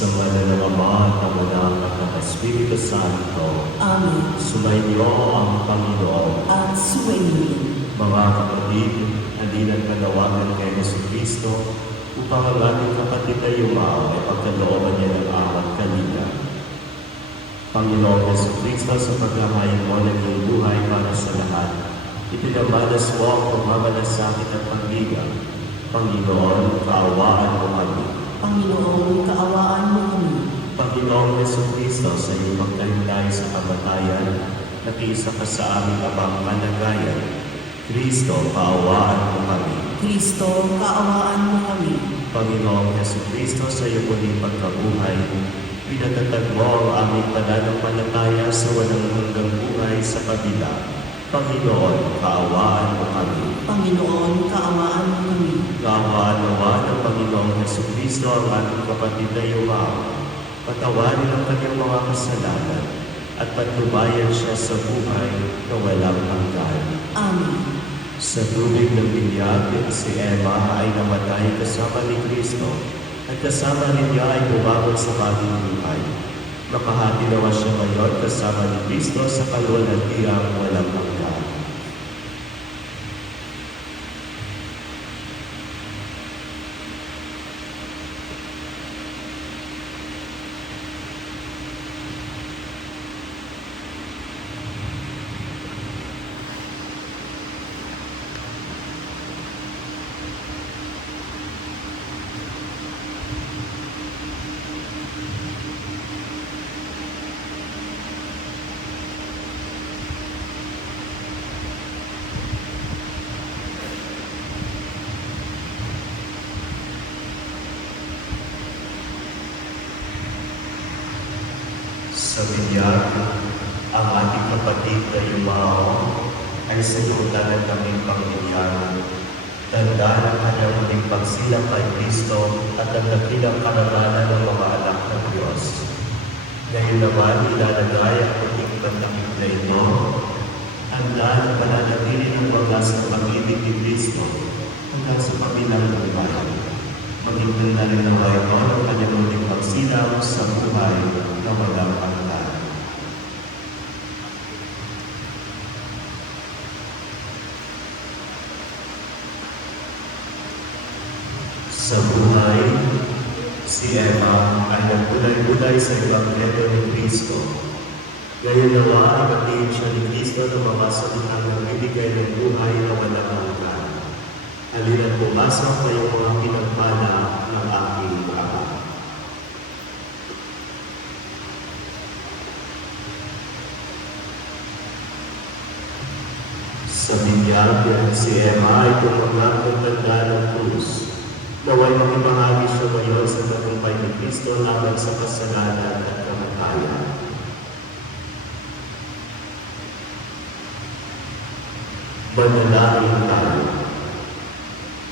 Ngalan ng Ama at ng Anak at ng Espiritu Santo. Amen. Sumainyo ang Panginoon. At suwayin. Mga kapatid, halina't panawagan kay Jesucristo upang ang ating kapatid na yumao ay pagkalooban niya ng awat kalina. Panginoong Jesucristo, sa pagkamayin mo ng iyong buhay para sa lahat, ipinamalas mo ang pagmamalasakit at pagbigang. Panginoon, kaawaan mo kami. Panginoon, kaawaan mo kami. Panginoong Jesucristo, sa iyong magkahilayo sa kamatayan, nakiisa ka sa aming abang managayan. Kristo, kaawaan mo kami. Kristo, kaawaan mo kami. Panginoong Jesucristo, sa iyong muling pagkabuhay, pinatatag mo ang aming pananampalataya sa walang hanggang buhay sa kabila. Panginoon, kaawaan mo kami. Panginoon, kaawaan mo kami. Kaawaan nawa ng Panginoong Jesucristo ang ating kapatid na yumao. Patawarin ang kanyang mga kasalanan at patnubayan siya sa buhay na walang hanggan. Amen. Sa tubig ng binyag, si Emma ay namatay kasama ni Kristo at kasama rin niya ay bumangon sa bagong buhay. Makahati nawa siya ngayon kasama ni Kristo sa kaluwalhatiang walang hanggan. Sa binyag, ang ating kapatid na yumao ay sinuutangan kaming Panginoon. Tanda ng kanyang muling pagsilang kay Kristo at ang dakilang karangalan ng mga anak ng Diyos. Ngayon naman, ilalagay ang muling pagdakip na ito. Handa na pananatili ng wagas ng pag-ibig ni Kristo hanggang sa kabilang buhay. Magiging na rin ang ito ng kanyang muling pagsilang sa buhay na walang hanggan. Sa buhay, si Emma ay nagbulay-bulay sa Ebanghelyo ni Kristo. Ngayon nawa, ibatiin siya ni Kristo ng mga salitang nagbibigay ng buhay na walang hanggan. Halina't pumasok kayong mga pinagpala ng aking Ama. Sa binyag, si Emma ay tumanggap ng tanda ng krus. Naway makibahagi siya ngayon sa tagumpay ni Kristo laban sa kasalanan at kamatayan. Manalangin tayo.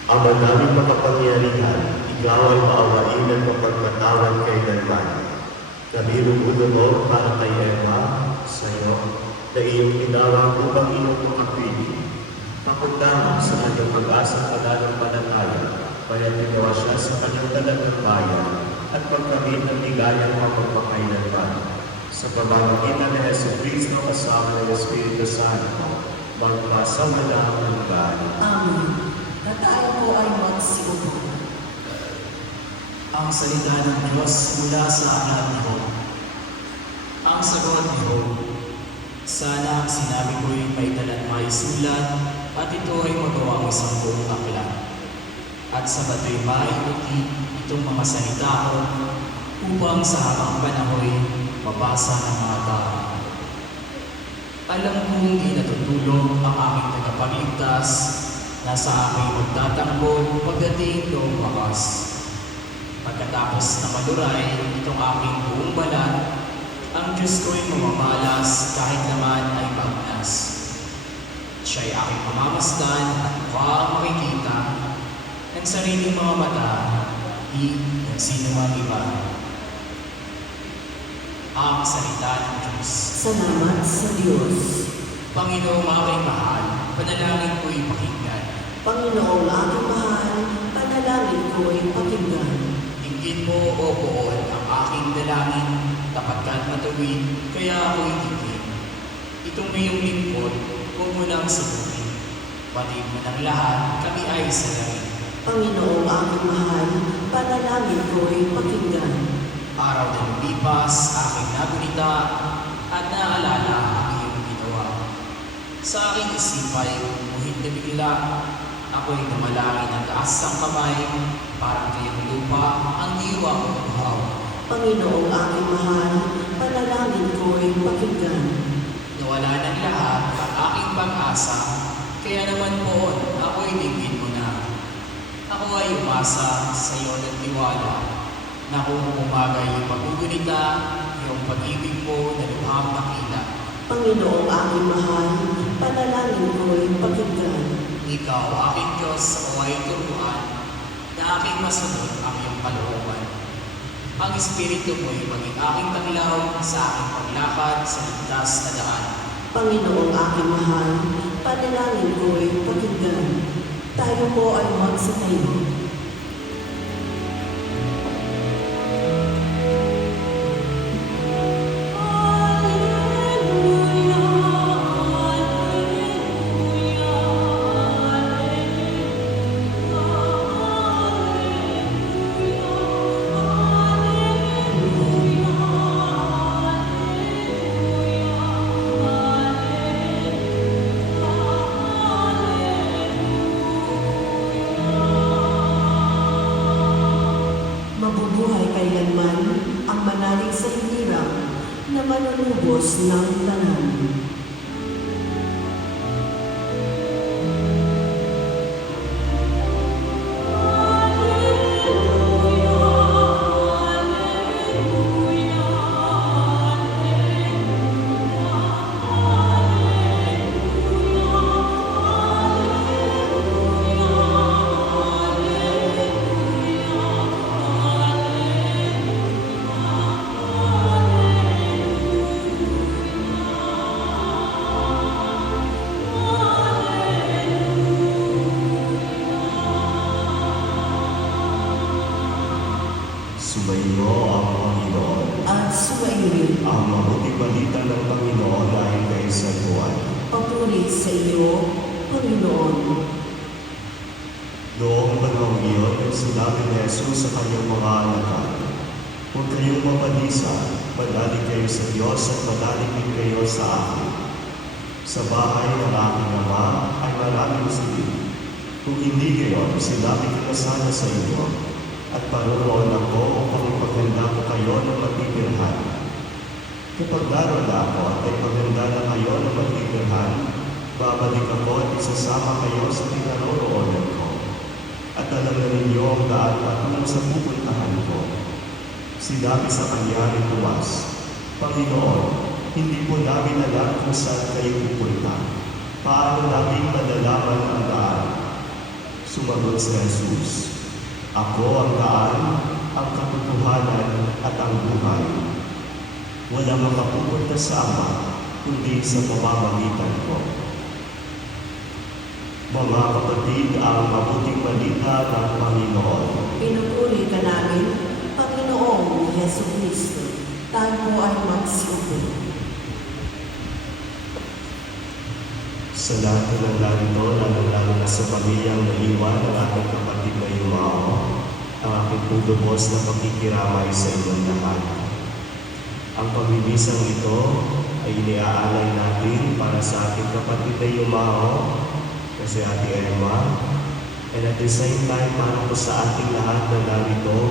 Ama naming makapangyarihan, ikaw ay maawain at mapagpatawan kailanman. Kami lumulo mo para kay Emma, sa iyo, na iyong tinawag upang iyong mga piling. Papunta sa kanyang pag-asa pananampalataya, kaya ginawa siya sa kanyang talagang bayan at pagkamit ng ligayang mapagpakailanman. Sa pamamagitan ni Jesucristo kasama ng Espiritu Santo, magpasamalang hanggan. Amen. Tataan ko ay magsiupo. Ang salita ng Diyos mula sa aklat ni Job. Ang sagot ni Job, sana ang sinabi ko'y may talat maisulat at ito ay magawang isang buong aklat. At sa bato'y maiuti itong mga salita ko upang sa habang panahoy mabasa ng mga tao. Alam kong hindi natutulog ang aking tagapagligtas na sa aking magtatanggol pagdating noong wakas. Pagkatapos na maluray itong aking buong balat, ang Diyos ko'y mamamalas kahit naman ay maagnas. Siya'y aking mamamasdan at mukha ang makikita ng sariling mga mata, di ng sino mang iba. Ang salita ng Diyos. Salamat sa Diyos. Panginoong aking mahal, panalangin ko'y pakinggan. Panginoong aking mahal, panalangin ko'y pakinggan. Dinggin mo, O Poon, ang aking dalangin, tapat ka at matuwid, kaya ako'y titig. Itong iyong lingkod, huwag mo nang sabutin. Batid mo ng lahat, kami ay salarin. Panginoong aking mahal, panalangin ko'y pakinggan. Araw na lumipas, aking nagunita, at naalala ang iyong ginawa. Sa aking isipay, muhit na bigla, ako'y namalangin ang taas ng kamay, parang kayang lupa ang diwa ko buhaw. Panginoong aking mahal, panalangin ko'y pakinggan. Nawala ng lahat ang aking pag-asa, kaya naman po ako'y dinggin mo na. Ako ay umasa sa iyo ng tiwala, na kung umaga iyong magugunita, iyong pag-ibig mo na lubhang nakila. Panginoong aking mahal, panalangin ko'y pakinggan. Ikaw, aking Diyos, ako ay turuan, na aking masunod ang iyong kalooban. Ang Espiritu mo'y maging aking taglaw sa aking paglakad sa ligtas na daan. Panginoong aking mahal, panalangin ko'y pakinggan. Tayo po ay magsitayo. Mabubuhay kailanman ang manalig sa hirap na manunubos ng tanan. Sumainyo ang Panginoon. At sumainyo, Ang mabuting balita ng Panginoon ay kay San Juan. papuri sa iyo, Panginoon. Noong panahong iyon, sinabi ni Jesus sa kanyang mga alagad, "Huwag kayong mabalisa, manalig kayo sa Diyos at manalig din kayo sa akin. Sa bahay ng aking Ama ay maraming silid. Kung hindi gayon, sinabi ko na sana sa inyo, at paroroon ako upang ipaghanda ko kayo ng matitirhan. Kapag naroon na ako at ipaghanda na kayo ng matitirhan, babalik ako at isasama kayo sa pinaroroonan ko. At alam na ninyo ang daan patungo sa pupuntahan ko." Sinabi sa kanya ni Tomas, "Panginoon, hindi po namin alam kung saan kayo pupunta. Paano namin malalaman ang daan?" Sumagot si Jesus, "Ako ang daan, ang katotohanan at ang buhay. Walang makapupunta sa Ama, kundi sa pamamagitan ko." Mga kapatid, ang mabuting balita ng Panginoon. Pinupuri ka namin, Panginoong Yesu Kristo. Tayo po ay magsiupo. Sa lahat ng narito, lalo na sa pamilyang naiwan ng ating kapatid na Yumao, ang aking pulubos na pagkikiramay sa inyong lahat. Ang pagbimisang ito ay iniaalay natin para sa ating kapatid na Yumao, kasi Ate Emma, and at the same time para po sa ating lahat na narito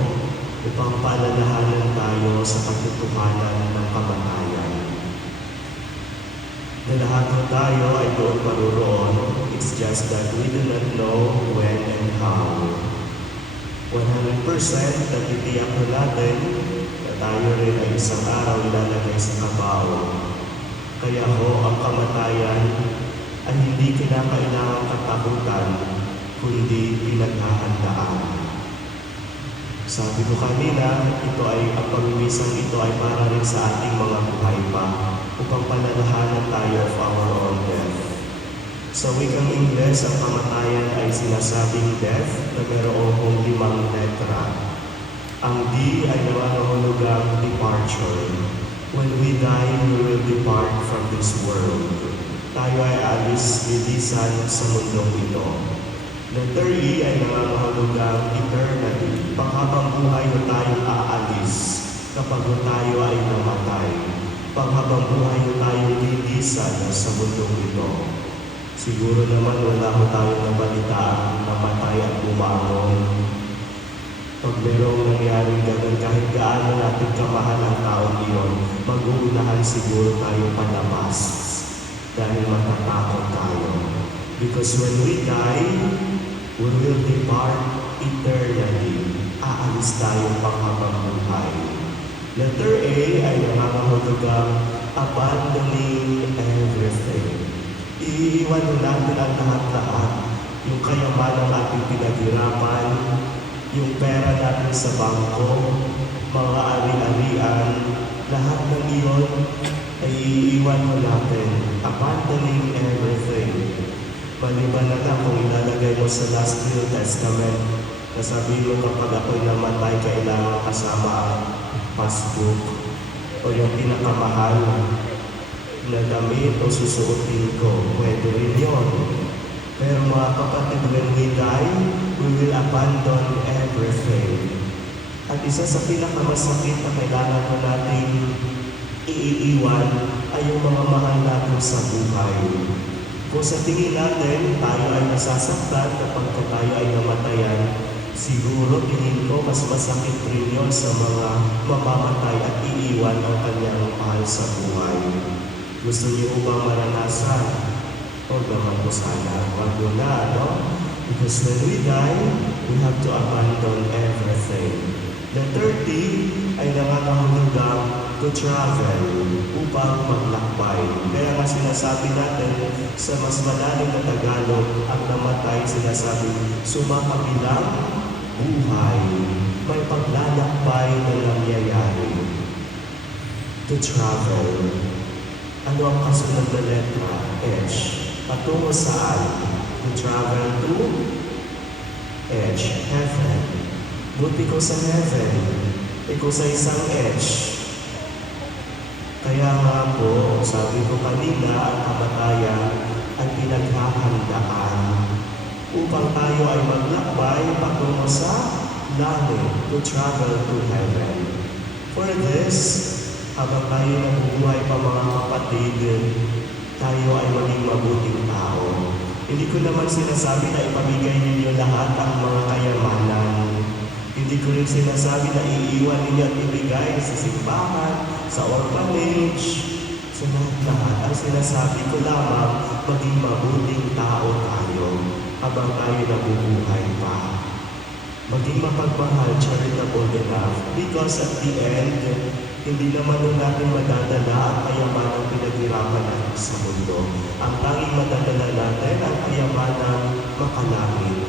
upang paalalahanan tayo sa katotohanan ng kamatayan. Na lahat ng tayo ay doon paroroon, it's just that we do not know when and how. 100% natitiyak na natin na tayo rin ay isang araw ilalagay sa kabaw. Kaya ho, ang kamatayan ay hindi kinakailangang katakutan, kundi pinaghahandaan. Sabi ko kanina, ang pagwiwisang ito ay para rin sa ating mga buhay pa, upang panalahanan tayo of our own death. Sa wikang Ingles, ang kamatayan ay sinasabing death na mayroong 5 letra. Ang D ay nangangahulugang departure. When we die, we will depart from this world. Tayo ay alis lilisan sa mundong ito. Letter E ay nangangahulugang eternity. Panghabang buhay na tayong aalis kapag tayo ay namatay. Panghabang buhay na tayong lilisan sa mundong ito. Siguro naman wala ko tayong nabalitaan, namatay at bumangon. Pag merong nangyaring ganun, kahit gaano natin kamahal ang taong iyon, mag-uunahan siguro tayo palabas dahil matatakot tayo. Because when we die, we will depart eternally. Aalis tayo panghabang buhay. Letter A ay nangangahulugang abandoning everything. Iiwan natin ang lahat-lahat, yung kayamanang ating pinaghirapan, yung pera natin sa bangko, mga ari-arian, lahat ng iyon ay iiwan mo natin, abandoning everything. Maliban na lang kung ilalagay mo sa last will testament, na sabihin mo kapag ako'y namatay, kailangan kasama ang passbook o yung pinakamahal na damit o susuotin ko, pwede rin yun. Pero mga kapatid, when we die, we will abandon everything. At isa sa pinakamasakit na kailangan mo natin iiwan ay yung mga mahal natin sa buhay. Kung sa tingin natin, tayo ay nasasaktan kapag tayo ay namatayan, siguro tingin ko mas masakit rin yun sa mga mamamatay at iiwan ang kanyang mahal sa buhay. Gusto niyo ba maranasan? O naman po sana, wag na, no? Because when we die, we have to abandon everything. The 30 ay nangangahulugang to travel upang maglakbay. Kaya nga sinasabi natin sa mas malalim na Tagalog, ang namatay sinasabi, sumakabilang buhay. May paglalakbay na nangyayari. To travel. Ano ang kasunod na letra? H. Patungo saan? To travel to H. Heaven. Buti ko sa heaven. Ikaw sa isang H. Kaya nga po, sabi ko kanina, ang kamatayan ay pinaghahandaan upang tayo ay maglakbay patungo sa langit, to travel to heaven. For this, habang tayo nabubuhay pa mga kapatid, tayo ay maging mabuting tao. Hindi ko naman sinasabi na ipamigay ninyo lahat ang mga kayamanan. Hindi ko rin sinasabi na iiwan ninyo at ibigay sa simbahan, sa orphanage, sa lahat-lahat. Ang sinasabi ko lamang, maging mabuting tao tayo habang tayo nabubuhay pa. Maging mapagmahal, charitable enough. Because at the end, hindi naman nun natin madadala ang kayamanang pinaghirapan natin sa mundo. Ang tanging madadala natin ang kayamanang makalangit.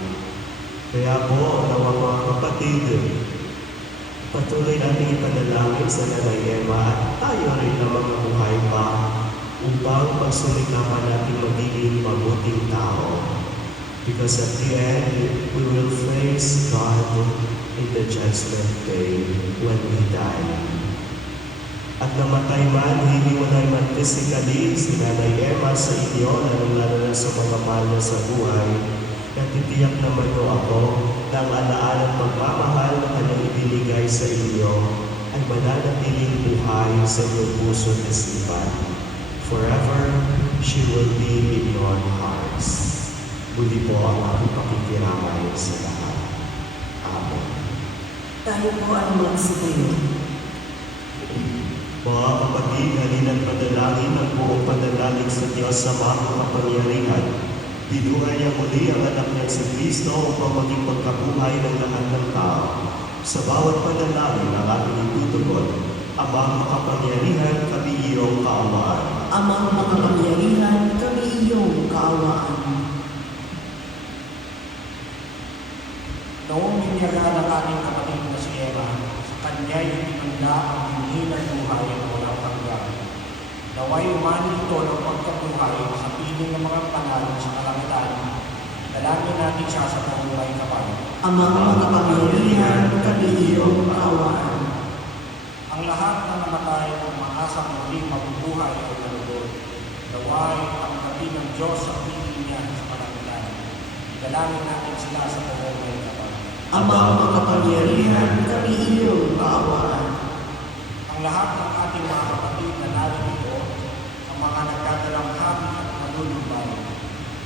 Kaya po, nawa mga kapatid, patuloy natin ipanalangin sa Nanay Emma at tayo rin na mga buhay pa upang pagsulikapan natin magiging mabuting tao. Because at the end, we will face God in the judgment day when we die. At namatay man, hiniwalay man physically si Nanay Emma sa inyo, lalo na sa mga mahal na sa buhay, natitiyak naman o ako na ang alaalang pagmamahal na kanyang ibinigay sa inyo ay mananatiling buhay sa inyong puso at isipan. Forever, she will be in your hearts. Muli po ang aking pakikiramay sa lahat. Amen. Tayo po ay magsitayo. Mga kapatid, halina't padalangin ang buong pananalig sa Diyos sa mga kapangyarihan. Binuhay niya muli ang anak niya si Kristo upang maging pagkabuhay ng lahat ng tao. Sa bawat panalangin ang ating itutugon, Amang makapangyarihan, kami iyong kaawaan. Amang makapangyarihan, kami iyong kaawaan. Noong biniyara ng ating kapatid na si Eva, sa kanya'y itinanda ang hinilang buhay na walang hanggan. Naway umani ito ng pagkabuhay sa piling ng mga pangalan sa kalangitan, na Dalangin natin siya sa buhay kapal. Amang makapangyarihan, kami iyong kaawaan. Ang lahat ng namatay ng umaasang muling mabubuhay ay nalugod. Naway ang gabi ng Diyos sa piling niya sa kalangitan. Dalangin natin sila sa buhay kapal. Amang makapangyarihan, kami iyong kaawaan. Ang lahat ng ating mga kapatid na narito, ang mga nagdadalamhati at nalulubay,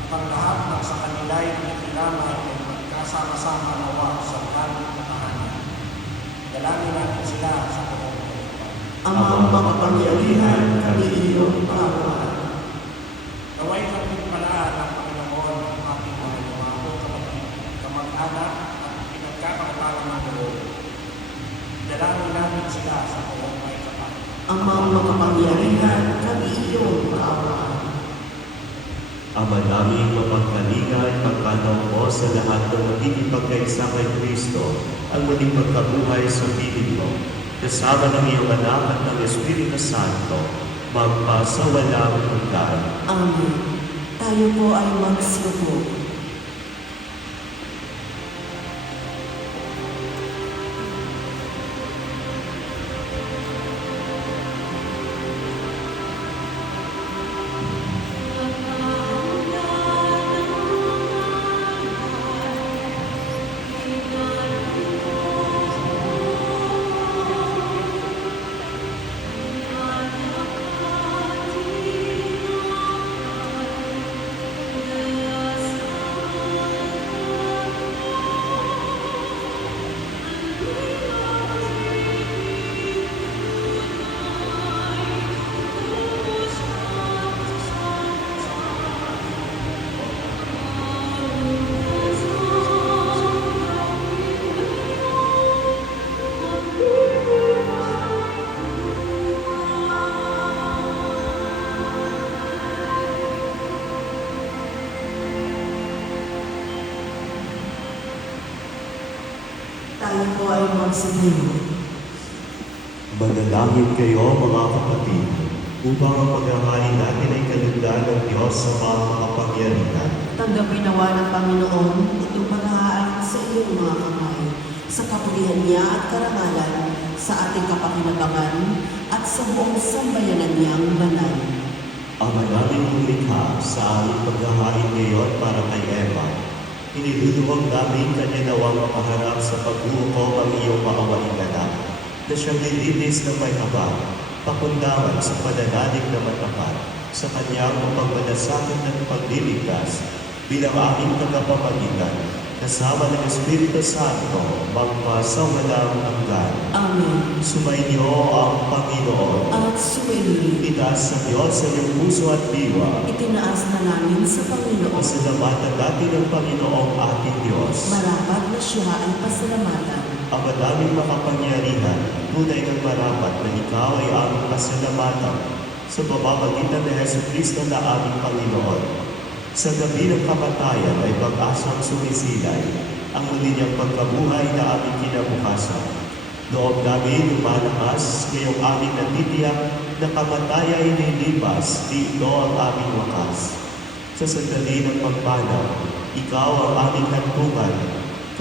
at ang lahat ng sa kanila'y nakikiramay ay magkasama-sama nawa sa langit na tahanan. Dalangin natin sila sa buhay kapal. Amang makapangyarihan, kami iyong kaawaan. Naway kapit palaan ng Panginoon ang ating mga lumako kapatid, kamag-anak at pinagkakapalaman ng loob. Dalangin natin sila sa buhay kapal. Amang makapangyarihan, kami iyong kaawaan. Ama naming mapagkalinga, ipagkanaw mo sa lahat ng magiging pagkaisa kay Kristo ang muling pagkabuhay sa piling mo, kasama ng iyong anak at ng Espiritu Santo, magpasawalang hanggan. Amen. Tayo po ay magsiupo. Tayo po ay magsiupo. Manalangin kayo mga kapatid, upang ang paghahari natin ay kalugdan ng Diyos sa mga makapangyarihan. Tanggapin nawa ng Panginoon itong paghahaan sa iyong mga kamay, sa kapulihan niya at karangalan, sa ating kapakinabangan, at sa buong sambayanan niyang banal. Ama namin lumikha sa aming paghahain ngayon para kay Eva. Iniluluwag namin kanya nawang makaharap sa pagbuko ang iyong maawaing anak, na siyang nilinis ng may habang, pakundangan sa pananalig na matapat, sa kanyang mapagmalasakit at pagliligtas, bilang aming tagapamagitan, kasama ng Espiritu Santo, magpasawalang hanggan. Amen. Sumainyo ang Panginoon. At sumainyo, Itaas sa Diyos sa iyong puso at diwa. itinaas na namin sa Panginoon. Pasalamatan natin ang Panginoong ating Diyos. Marapat na siya ay pasalamatan. Ang madaming makapangyarihan, tunay ng marapat na ikaw ay aming pasalamatan sa pamamagitan ni Jesucristo na aming Panginoon. Sa gabi ng kamatayan ay pag-asang sumisilay, ang muli niyang pagkabuhay na aming kinabukasan. Loob namin lumalakas, ngayong aming natitiyak na kamatayan ay nilipas, di ito ang aming wakas. Sa sandali ng pagpanaw, ikaw ang aming hantungan.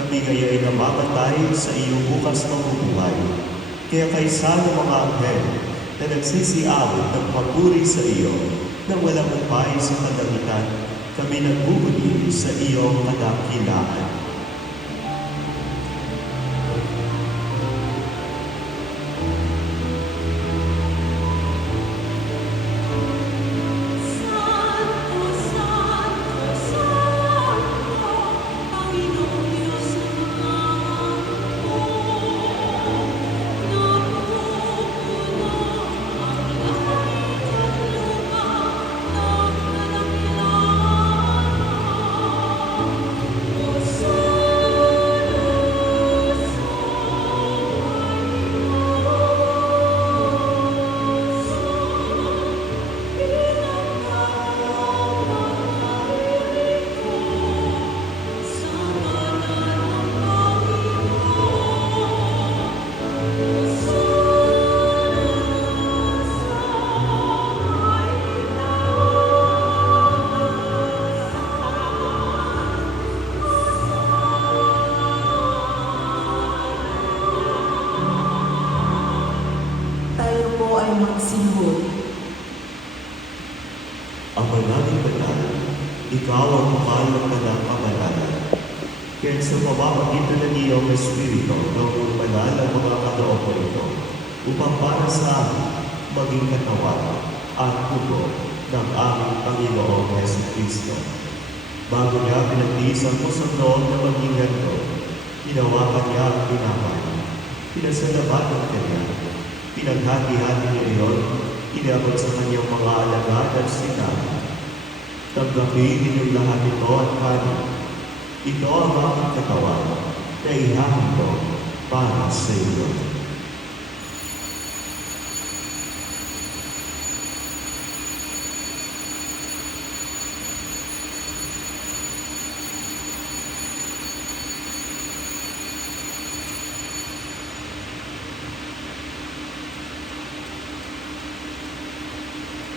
Kami ngayon ay namamatay sa iyong bukas na bubuhay. Kaya kaysa ng mga anghel na nagsisiawit ng papuri sa iyo, na walang upay sa kalangitan, kami nagbubuli sa iyong kadakilaan. Oh, Ikaw ang mahal ng kadakamalanan. Kaya sa pamamagitan ng iyong Espiritu, gawin banal ang mga kaloob ito, upang para sa amin maging katawan at pugo ng aming Panginoong Yesu Kristo. Bago niya pinagtiisan mo sa noon na maging ganito, hinawakan niya ang tinapay, pinasalamatan kanya, pinaghati-hati niya iyon, inabot sa kanyang mga alagad at sinabi, "Tanggapin ninyong lahat ito at kanin. Ito ang aking katawan na ihahandog para sa iyo."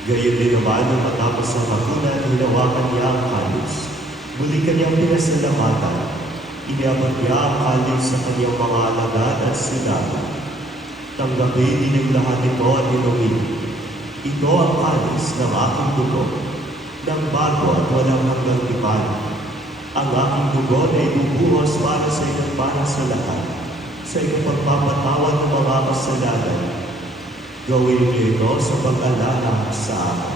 Gayon din naman nang matapos ang hapunan, hinawakan niya ang kalis. Muli kanyang pinasalamatan. Iniabot niya ang kalis sa kanyang mga alagad at sinabi, "Tanggapin ninyong lahat ito at inumin. Ito ang kalis ng aking dugo, ng bago at walang hanggang tipan. Ang aking dugo na ibubuhos para sa inyo para sa lahat, sa ikapagpapatawad ng mga kasalanan. Gawin niyo ito sa pag-alala sa akin."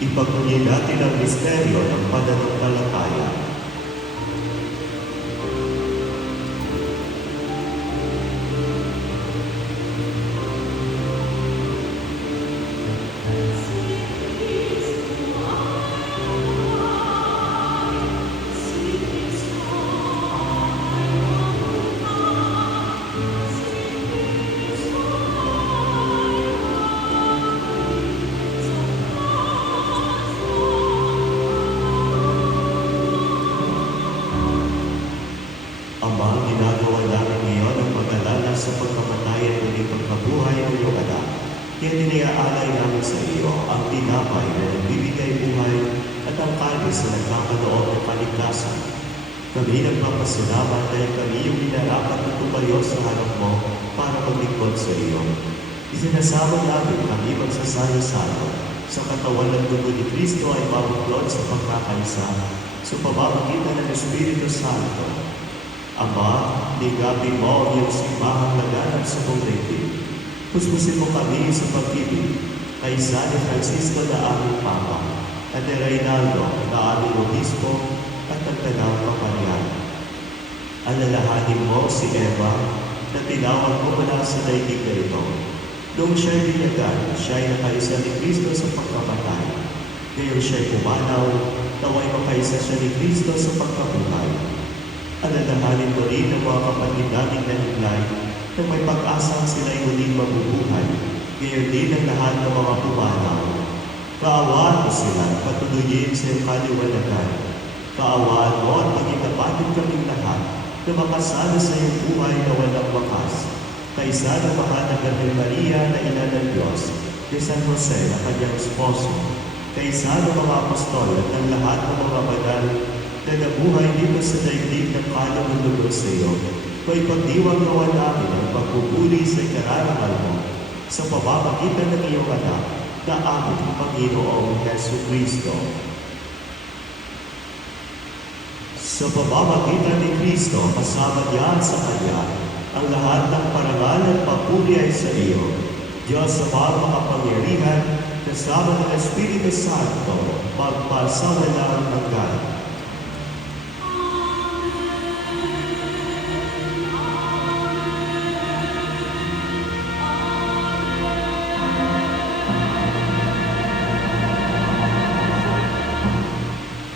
Ipagpuni natin ang misteryo ng pananampalataya. Ama, ginagawa namin ngayon ang pag-alala sa pagkamatay at muling pagkabuhay ng iyong anak. Kaya dinayaalay namin sa iyo ang tinapay na nagbibigay buhay at ang kalis na nagkakaloob ng kaligtasan. Kami nagpapasalamat dahil kami yung minarapat na tumayo sa harap mo para maglingkod sa iyo. Isinasama namin kami magsasalo-salo sa katawan ng dugo ni Kristo ay mabuklod sa pagkakaisa sa pamamagitan ng Espiritu Santo. Ama, ligapin mo ang iyong simbahang laganap sa buong daigdig. Puspusin mo kami sa pag-ibig kay San Francisco na aming Papa at ni Reynaldo na aming Obispo at nagtanang kaparian. Alalahanin mo si Eva na tinawag mo mula sa daigdig na ito. Noong siya'y binyagan, siya'y nakaisa ni Kristo sa pagkamatay. Ngayon siya'y pumanaw, naway makaisa siya ni Kristo sa pagkabuhay. Alalahanin mo rin ang mga kapatid naming nahiglay na may pag-asang sila'y muling mabubuhay, gayon din ang lahat ng mga pumanaw. Kaawaan mo sila at patuloyin sa iyong kaliwanagan. Kaawaan mo at maging kapatid kaming lahat na makasala sa iyong buhay na walang wakas. Kaisa ng mahal na Birhen Maria na ina ng Diyos, ni San Jose na kanyang esposo, kaisa ng mga apostol at ng lahat ng mga banal na nabuhay dito sa daigdig ng kalulugod sa iyo, may pagdiwang nawa namin ang pagpupuli sa ikararangal mo sa pamamagitan ng iyong anak na aming Panginoong Yesu Kristo. Sa pamamagitan ni Kristo, kasama niya sa Kanya, ang lahat ng parangal at papuri ay sa iyo, Diyos Ama makapangyarihan, kasama ng Espiritu Santo, magpasawalang hanggan.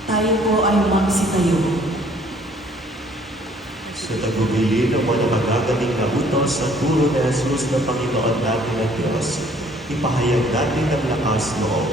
Tayo po ay magsitayo. Sa tagubili ng mga magagaling na utos sa turo na Jesus na Panginoon natin at Diyos, ipahayag natin ang lakas loob.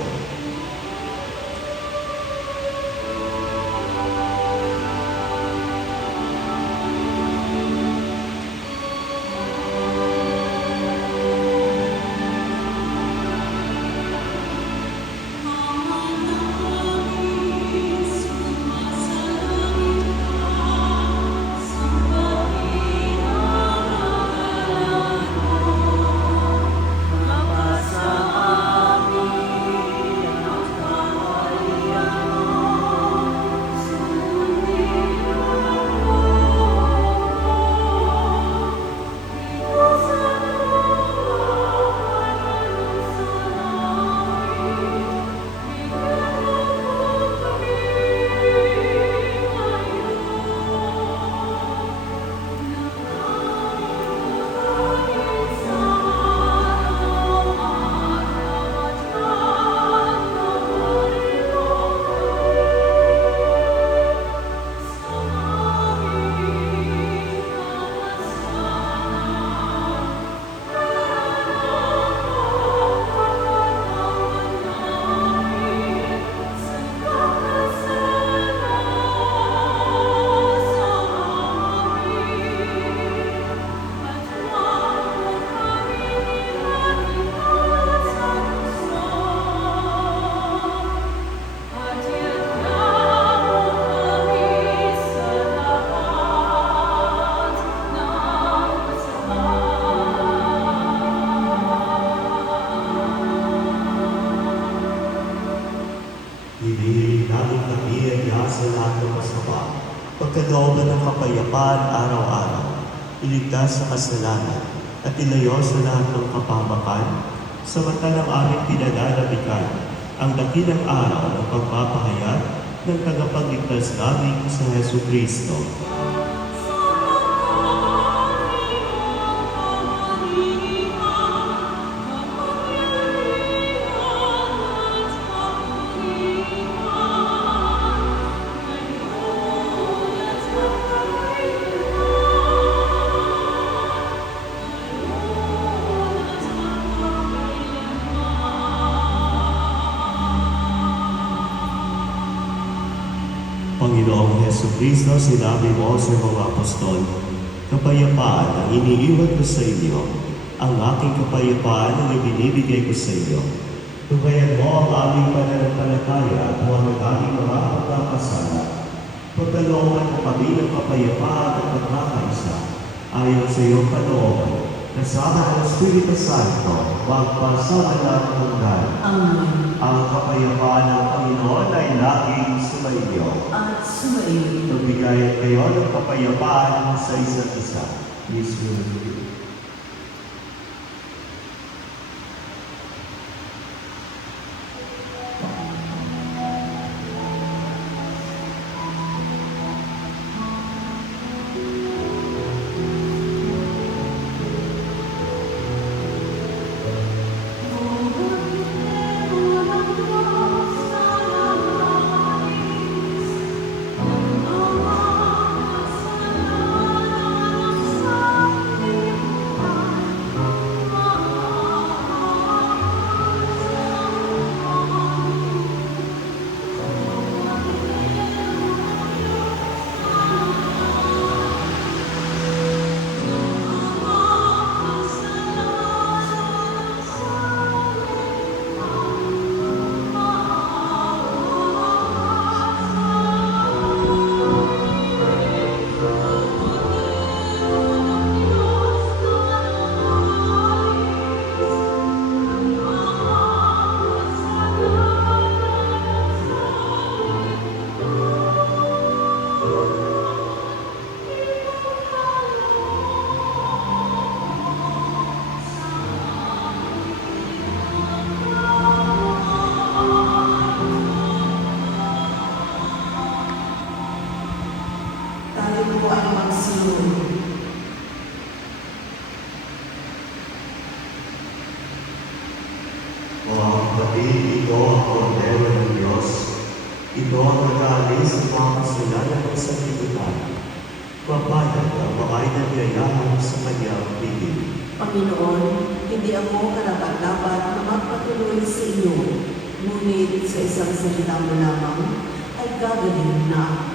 sa lahat ng masama, pagkalooban ng kapayapaan araw-araw, iligtas sa kasalanan, at ilayo sa lahat ng kapahamakan, sa mata ng aming pinananabikan, ang dakilang araw ng pagpapahayag ng tagapagligtas namin sa Hesu Kristo. Panginoong Hesu Kristo, sinabi mo sa mga apostol, kapayapaan ang iniiwan ko sa inyo, ang aking kapayapaan ang ibinibigay ko sa inyo. Tubayan mo ang aming pananampalataya at huwag ang aming mga pagkakasala. Pagkalooban mo kami ng kapayapaan at pagkakaisa, ayon sa iyong kalooban, kasama ng Espiritu Santo, magpasama hanggan. Amen. Ang kapayapaan ng Panginoon ay laging sumaiyo. At sumayin. Magbigay kayo ng kapayapaan sa isa't isa. Please be with you. Kapatid, ito ang Kordero ng Diyos. Ito ang nag-aalis ng mga kasalanan ng sanlibutan. Papayag ang mga inanyayahan sa kanyang pigil. Panginoon, hindi ako karapat-dapat na magpatuloy sa inyo, ngunit sa isang salita mo lamang ay gagaling na ako.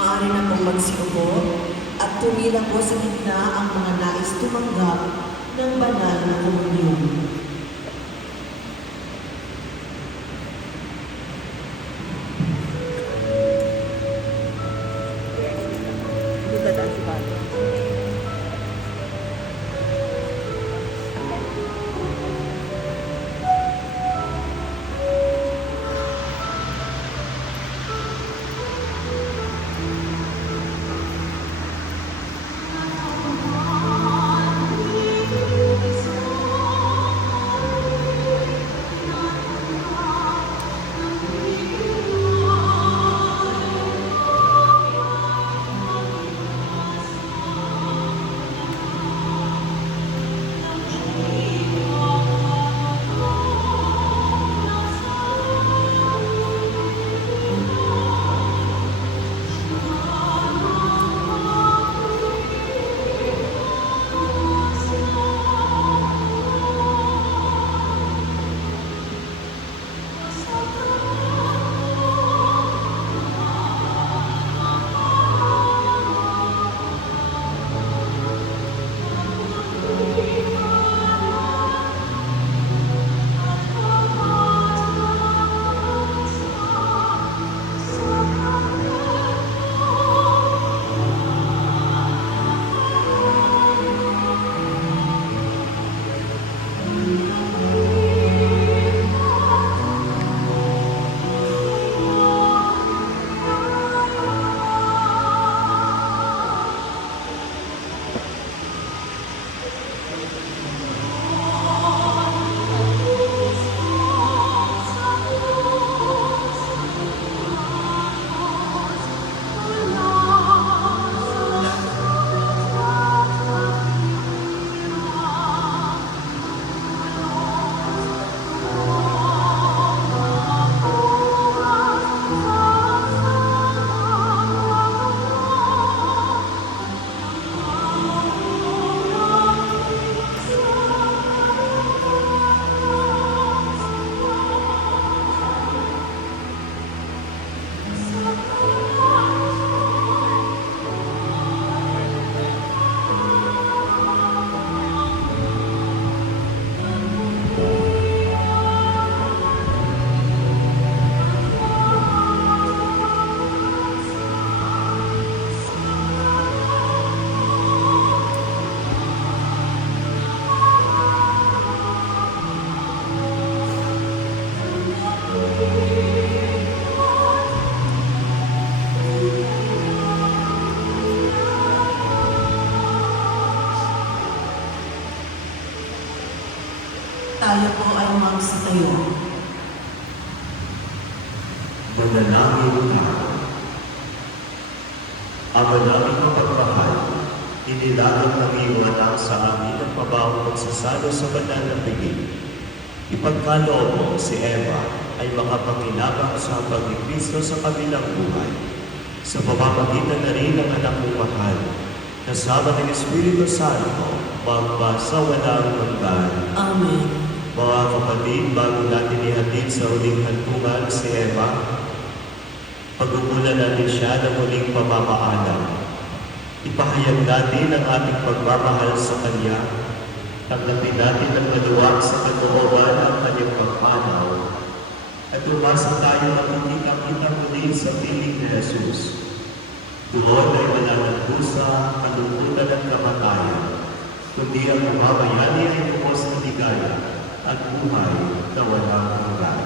Maaari na pong magsiupo at tumila po sa gitna ang mga nais tumanggap ng banal na komunyon. ay magsitayo. Manalangin tayo. Ama naming mapagmahal, inilalang ng iyong anak sa amin ang pabawang magsasalo sa banal na piging. Ipagkaloob mo si Eva ay makapanginabang sa hambag ni Kristo sa kabilang buhay. Sa pamamagitan na rin ng anak mong mahal, kasama ng Espiritu Santo, magpasawalang hanggan. Amen. Mga kapatid, bago natin ihatid sa huling hantungan si Eva, pag-umulan natin siya ng muling pamamaalam. Ipahayag natin ang ating pagmamahal sa Kanya. Tanggapin natin ang maluwag sa katooban ng Kanyang pagpanaw. At umasa tayo na kita-kita muli sa piling ni Jesus. Doon ay wala ng dusa, kalungkutan at kamatayan, kundi ang mamamayani ay bukos ng ligaya at buhay na walang hanggan.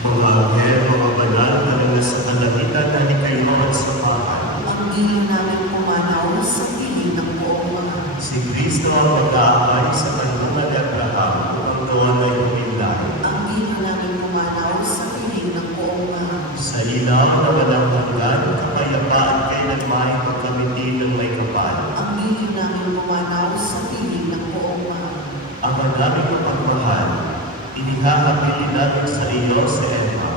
Mga anghel, mga banal na nasa kalangitan na ni kayo at samahan. Ang giliw namin pumanaw sa piling ng buong mga. Si Kristo ang mag-aakay sa kanungan ni Abraham upang gawa ay humilay. Ang giliw namin pumanaw sa piling ng buong mga. Sa ilaw na walang hanggan, kapayapaan kailan may pagkamiti ng may kapal. Ang giliw namin pumanaw sa piling ng buong mga. Ama naming pagmahal, inihahabilin natin sa iyo si Eva,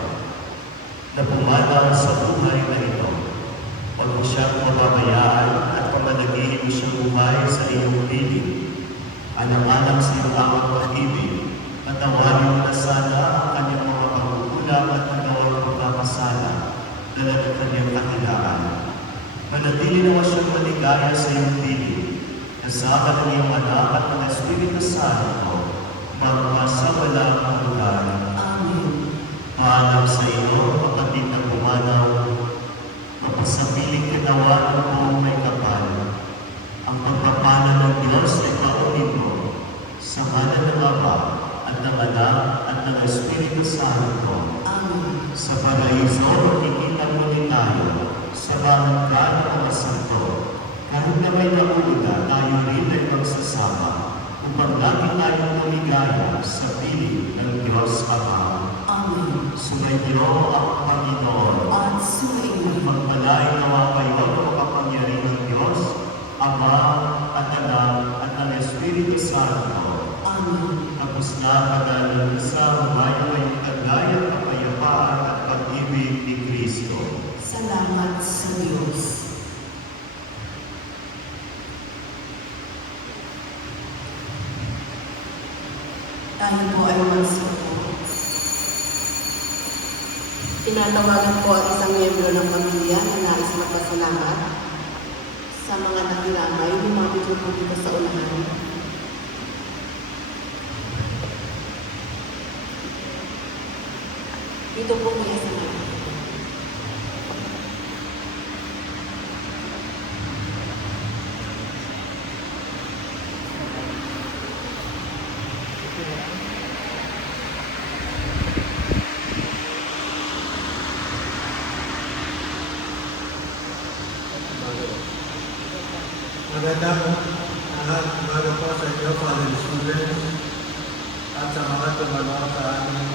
na pumanaw sa buhay na ito. Huwag mo siyang mababayaan at pamanagin mo siyang buhay sa iyong piling. Alang-alang sa iyong amang pag-ibig, patawarin mo na sana ang kanyang mga pagkukulang at nagawang pagkakasala dala ng kanyang kakilaan. Manatili naman siyang maligaya sa iyong piling, kasama ng iyong anak at ng Espiritu Santo, magpasawalang hanggan. Amen. Paalam sa iyo, kapatid na pumanaw, mapasapiling kinawa ng buong may kapal. Ang pagpapala ng Diyos ay paunin mo sa ngalan ng Ama at ng Anak at ng Espiritu Santo. Amen. Sa paraiso, makikita muli tayo sa bangka ng mga santo. Kahit na may nauna, tayo rin ay magsasama upang lagi tayong maligaya sa piling ng Diyos Ama. Amen. Sumayo ang Panginoon. At sumainyo. Magpalain nawa kayo ng makapangyarihan ng Diyos, Ama at Anak at ng Espiritu Santo. Amen. Tapos na panalang sa humayo ay taglay at kapayapaan at pag-ibig ni Kristo. Salamat sa Diyos. Tayo po ay magsito. Tinatawagan po ang isang miyembro ng pamilya na nais magpasalamat sa mga nakiramay. Lumapit po dito sa unahan. Dito po kaya sa mga. Magandang umaga po sa inyo, Father students, at sa mga tumalo sa aming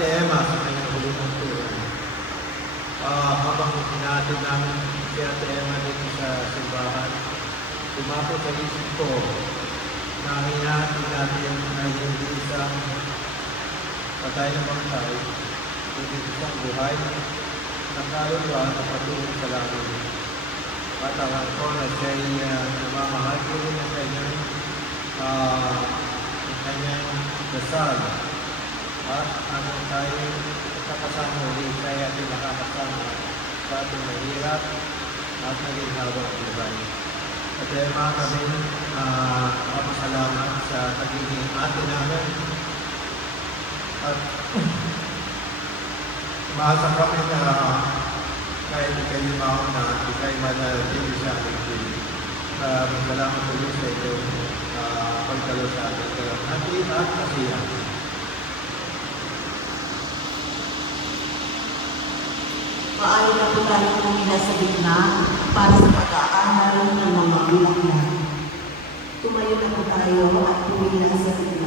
Ate Emma sa kanyang huling ng tuwan. Habang hinatid namin si Ate Emma dito sa simbahan, tumapo sa isip ko na hinatid natin ay hindi isang patay na bangkay, kundi isang buhay na kaluluwa na patungo sa langit. At alam ko na siya'y namamahal ko rin ang kanyang dasal. At ano tayo kakasama ulit tayo ating makakasama sa ating mahirap at naging habang buhay. At mga kami mapasalamat sa pagiging ate namin. At umasa kami na kahit kayo mauna at ikay manatili sa ating salamat ulit sa inyong pagdalo sa ating kalahati at kasiyahan. Maaari na po tayo pumila sa gitna para sa pag-aaral ng mga bulaklak. Tumayo na po tayo at pumila sa gitna.